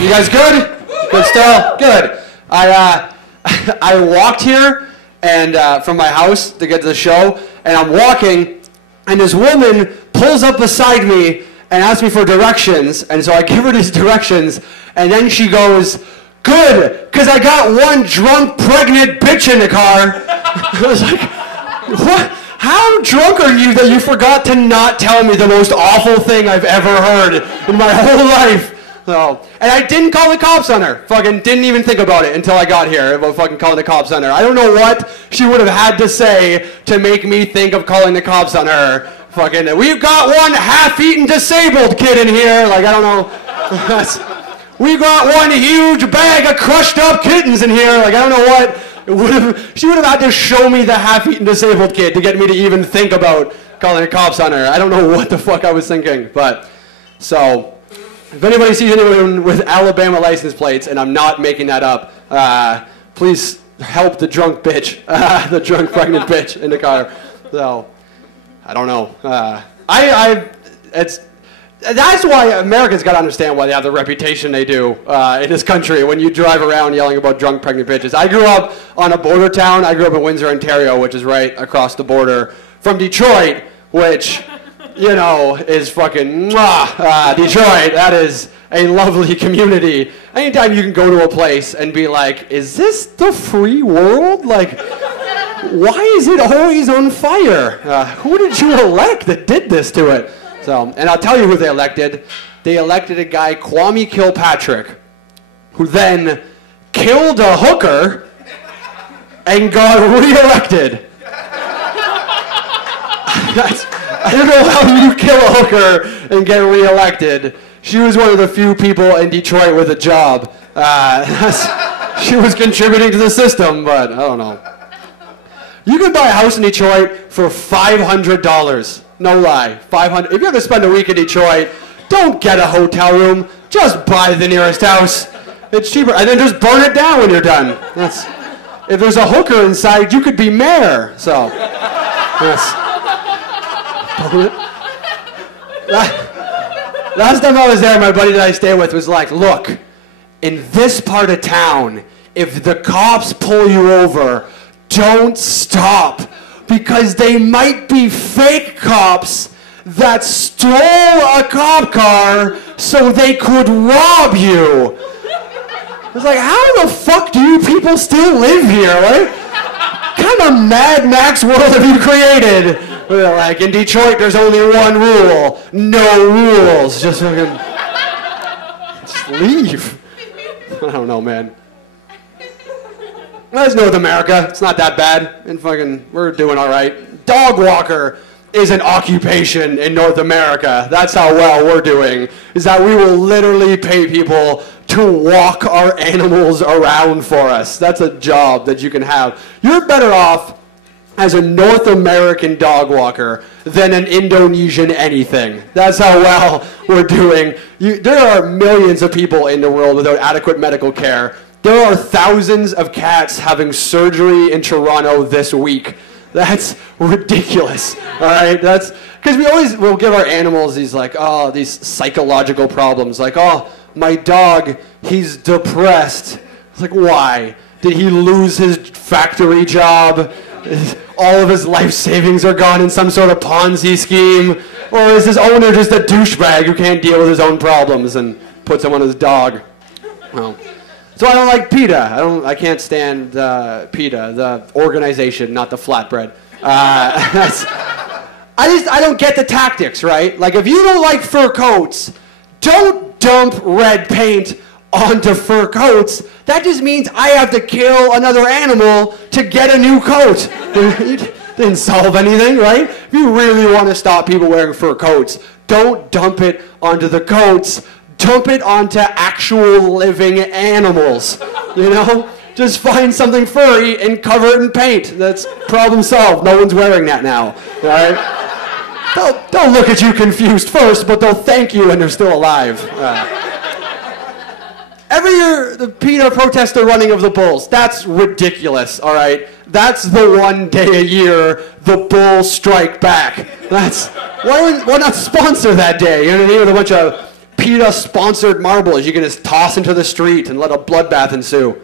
You guys good? Good still? Good. I walked here and from my house to get to the show, and I'm walking, and this woman pulls up beside me and asks me for directions, and so I give her these directions, and then she goes, "Good, because I got one drunk, pregnant bitch in the car." I was like, what? How drunk are you that you forgot to not tell me the most awful thing I've ever heard in my whole life? So, and I didn't call the cops on her. Fucking didn't even think about it until I got here about fucking calling the cops on her. I don't know what she would have had to say to make me think of calling the cops on her. Fucking, we've got one half-eaten disabled kid in here. Like, I don't know. We got one huge bag of crushed up kittens in here. Like, I don't know what. She would have had to show me the half-eaten disabled kid to get me to even think about calling the cops on her. I don't know what the fuck I was thinking. But, so, if anybody sees anyone with Alabama license plates, and I'm not making that up, please help the drunk bitch, the drunk pregnant bitch in the car. So, I don't know. That's why Americans got to understand why they have the reputation they do in this country when you drive around yelling about drunk pregnant bitches. I grew up on a border town. I grew up in Windsor, Ontario, which is right across the border from Detroit, which, you know, is fucking Detroit. That is a lovely community. Anytime you can go to a place and be like, is this the free world? Like, why is it always on fire? Who did you elect that did this to it? So, and I'll tell you who they elected. They elected a guy, Kwame Kilpatrick, who then killed a hooker and got reelected. I don't know how you kill a hooker and get reelected. She was one of the few people in Detroit with a job. She was contributing to the system, but I don't know. You can buy a house in Detroit for $500. No lie, $500. If you have to spend a week in Detroit, don't get a hotel room. Just buy the nearest house. It's cheaper, and then just burn it down when you're done. If there's a hooker inside, you could be mayor. So, yes. Last time I was there, my buddy that I stayed with was like, "Look, in this part of town, if the cops pull you over, don't stop, because they might be fake cops that stole a cop car so they could rob you." I was like, how the fuck do you people still live here? Like, what kind of Mad Max world have you created? Like, in Detroit, there's only one rule. No rules. Just fucking... just leave. I don't know, man. There's North America. It's not that bad. And fucking, we're doing all right. Dog walker is an occupation in North America. That's how well we're doing. Is that we will literally pay people to walk our animals around for us. That's a job that you can have. You're better off as a North American dog walker than an Indonesian anything. That's how well we're doing. There are millions of people in the world without adequate medical care. There are thousands of cats having surgery in Toronto this week. That's ridiculous, all right? That's because we'll give our animals these these psychological problems, like, oh, my dog, he's depressed. It's like, why? Did he lose his factory job? All of his life savings are gone in some sort of Ponzi scheme? Or is his owner just a douchebag who can't deal with his own problems and puts them on his dog? Well, so I don't like PETA. I can't stand PETA, the organization, not the flatbread. I don't get the tactics, right? Like, if you don't like fur coats, don't dump red paint onto fur coats. That just means I have to kill another animal to get a new coat. Didn't solve anything, right? If you really want to stop people wearing fur coats, don't dump it onto the coats. Dump it onto actual living animals, you know? Just find something furry and cover it in paint. That's problem solved. No one's wearing that now, all right? They'll look at you confused first, but they'll thank you when they're still alive. Every year, the PETA protests the running of the bulls. That's ridiculous, all right? That's the one day a year the bulls strike back. Why not sponsor that day? You know what I mean? With a bunch of PETA-sponsored marbles you can just toss into the street and let a bloodbath ensue.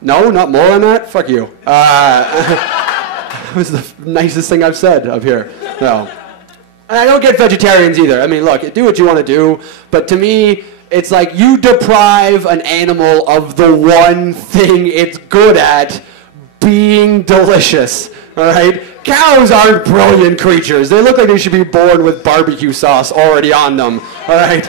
No, not more on that? Fuck you. That was the nicest thing I've said up here. No. And I don't get vegetarians either. I mean, look, do what you want to do, but to me, it's like you deprive an animal of the one thing it's good at, being delicious, all right? Cows aren't brilliant creatures. They look like they should be born with barbecue sauce already on them, all right?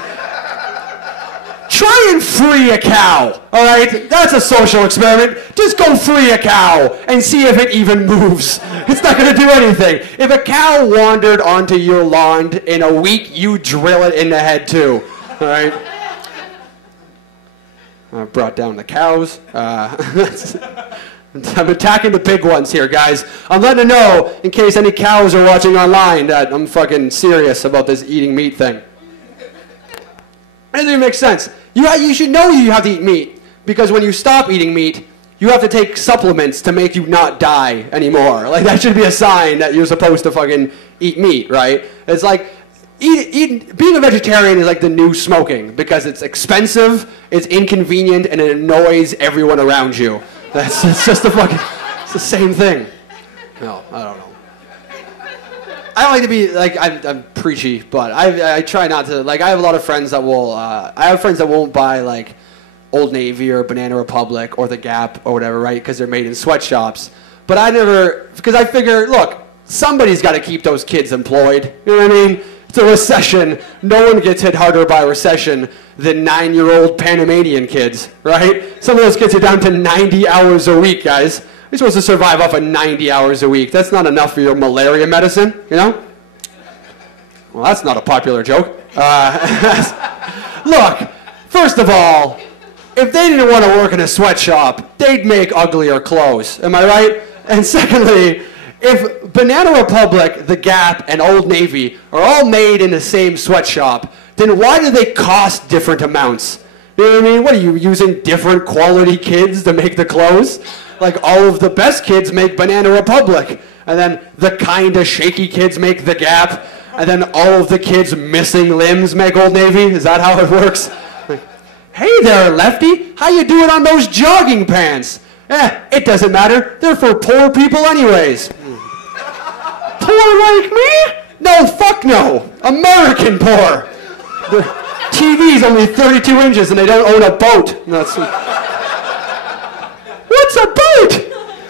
Try and free a cow, all right? That's a social experiment. Just go free a cow and see if it even moves. It's not going to do anything. If a cow wandered onto your lawn in a week, you drill it in the head too, all right? I brought down the cows. I'm attacking the big ones here, guys. I'm letting you know, in case any cows are watching online, that I'm fucking serious about this eating meat thing. It doesn't even make sense. You should know you have to eat meat, because when you stop eating meat, you have to take supplements to make you not die anymore. Like, that should be a sign that you're supposed to fucking eat meat, right? It's like, being a vegetarian is like the new smoking, because it's expensive, it's inconvenient, and it annoys everyone around you. It's just it's the same thing. No, I don't know. I don't like to be, like, I'm preachy, but I try not to, like, I have a lot of friends that will, I have friends that won't buy, like, Old Navy or Banana Republic or The Gap or whatever, right, because they're made in sweatshops. But I never, because I figure, look, somebody's got to keep those kids employed, you know what I mean? It's a recession. No one gets hit harder by a recession than 9-year-old Panamanian kids, right? Some of those kids are down to 90 hours a week, guys. You're supposed to survive off of 90 hours a week. That's not enough for your malaria medicine, you know? Well, that's not a popular joke. Look, first of all, if they didn't want to work in a sweatshop, they'd make uglier clothes. Am I right? And secondly, if Banana Republic, The Gap, and Old Navy are all made in the same sweatshop, then why do they cost different amounts? You know what I mean? What, are you using different quality kids to make the clothes? Like, all of the best kids make Banana Republic, and then the kind of shaky kids make The Gap, and then all of the kids missing limbs make Old Navy? Is that how it works? Like, hey there, Lefty, how you doing on those jogging pants? It doesn't matter. They're for poor people anyways. Poor like me? No, fuck no. American poor. The TV's only 32 inches and they don't own a boat. What's a boat?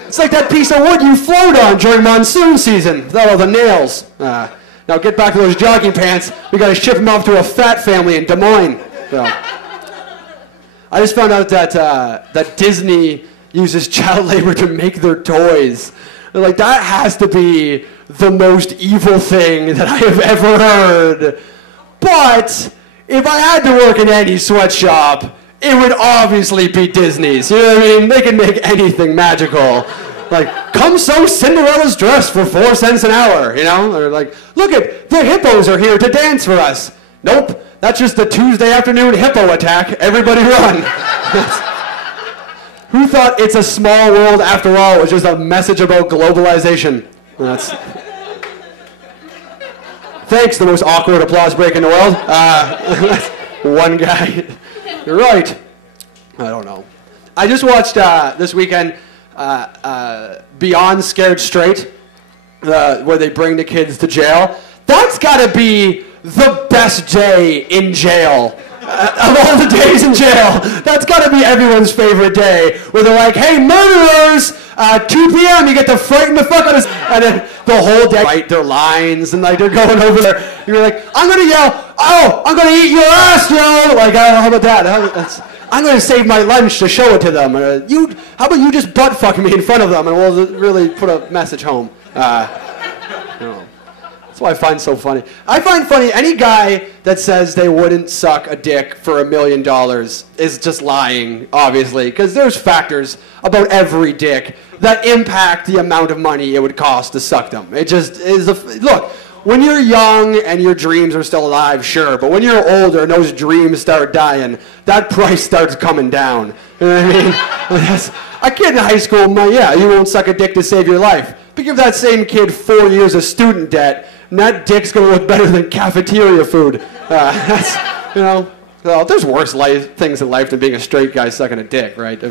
It's like that piece of wood you float on during monsoon season without all the nails. Now get back to those jogging pants. We gotta ship them off to a fat family in Des Moines. So, I just found out that that Disney uses child labor to make their toys. Like, that has to be the most evil thing that I have ever heard. But if I had to work in any sweatshop, it would obviously be Disney's. You know what I mean? They can make anything magical. Like, come sew Cinderella's dress for 4 cents an hour, you know? Or like, look at, the hippos are here to dance for us. Nope, that's just the Tuesday afternoon hippo attack. Everybody run. Who thought It's a Small World After All was just a message about globalization? Thanks, the most awkward applause break in the world. One guy. You're right. I don't know. I just watched this weekend Beyond Scared Straight, where they bring the kids to jail. That's got to be the best day in jail. Of all the days in jail, that's got to be everyone's favorite day, where they're like, hey, murderers, 2 p.m., you get to frighten the fuck out of us. And then the whole day, write their lines, and like they're going over there. You're like, I'm going to yell, oh, I'm going to eat your ass, yo. Like, how about that? I'm going to save my lunch to show it to them. How about you just butt fuck me in front of them, and we'll really put a message home. That's what I find so funny. I find funny any guy that says they wouldn't suck a dick for $1 million is just lying, obviously, because there's factors about every dick that impact the amount of money it would cost to suck them. It just is look, when you're young and your dreams are still alive, sure, but when you're older and those dreams start dying, that price starts coming down. You know what I mean? A kid in high school, you won't suck a dick to save your life. But give that same kid 4 years of student debt, And that dick's gonna look better than cafeteria food. That's, you know, well, there's worse things in life than being a straight guy sucking a dick, right?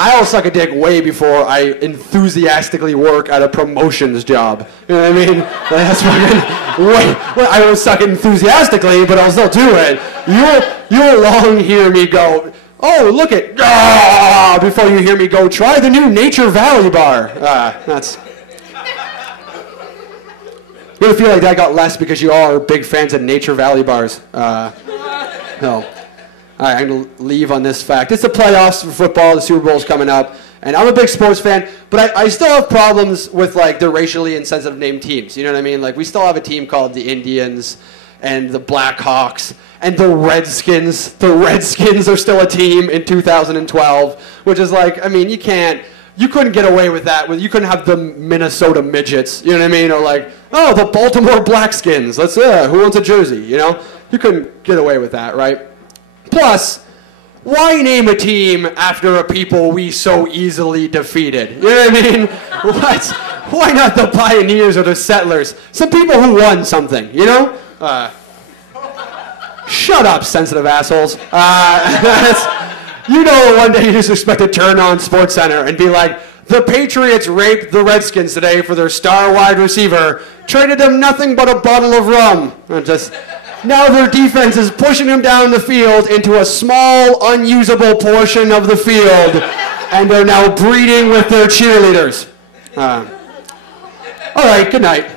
I'll suck a dick way before I enthusiastically work at a promotions job. You know what I mean? That's fucking way. Well, I don't suck it enthusiastically, but I'll still do it. You'll long hear me go, oh, look at, before you hear me go, try the new Nature Valley bar. That's. You ever feel like that got less because you all are big fans of Nature Valley bars? No. All right, I'm going to leave on this fact. It's the playoffs for football. The Super Bowl's coming up. And I'm a big sports fan, but I still have problems with, like, the racially insensitive named teams. You know what I mean? Like, we still have a team called the Indians and the Blackhawks and the Redskins. The Redskins are still a team in 2012, which is like, I mean, you couldn't get away with that. You couldn't have the Minnesota Midgets, you know what I mean? Or like, oh, the Baltimore Blackskins. Who owns a jersey, you know? You couldn't get away with that, right? Plus, why name a team after a people we so easily defeated? You know what I mean? Why not the pioneers or the settlers? Some people who won something, you know? Shut up, sensitive assholes. You know, one day you just expect to turn on SportsCenter and be like, the Patriots raped the Redskins today for their star wide receiver, traded them nothing but a bottle of rum. Now their defense is pushing them down the field into a small, unusable portion of the field, and they're now breeding with their cheerleaders. All right, good night.